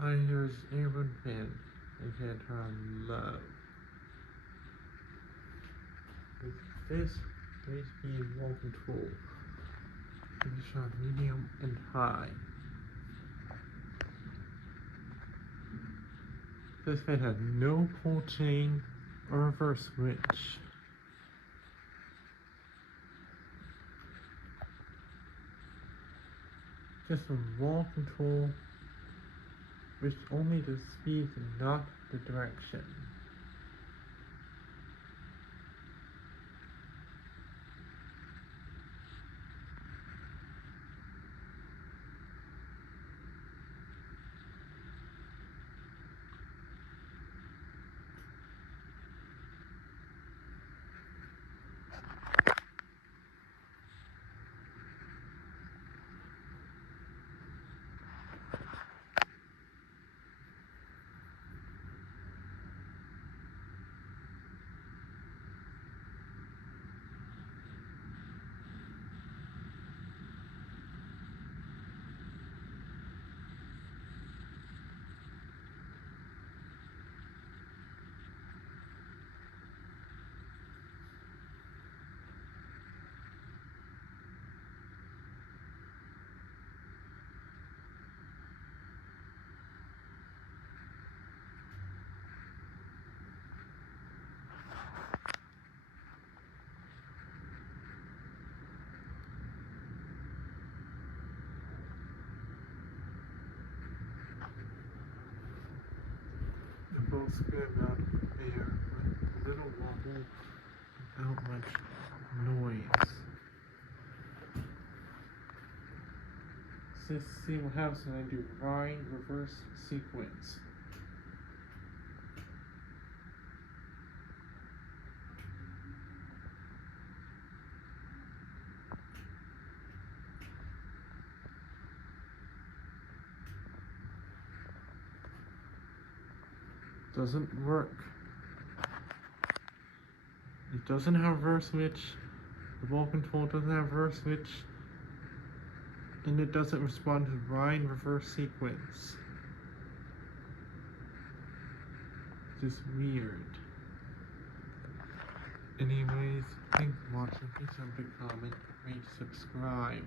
Hi, here's Aaron Finn. I can turn low. With this race speed wall control. Finish on medium and high. This fan has no pull chain or reverse switch. Just a wall control, which only the speed and not the direction. They're both spin out of air with a little wobble without much noise. Let's see what happens when I do Rhine reverse sequence. Doesn't work. It doesn't have reverse switch. The wall control doesn't have reverse switch. And it doesn't respond to Rhine reverse sequence. It's just weird. Anyways, thanks for watching. Please have a comment, rate, subscribe.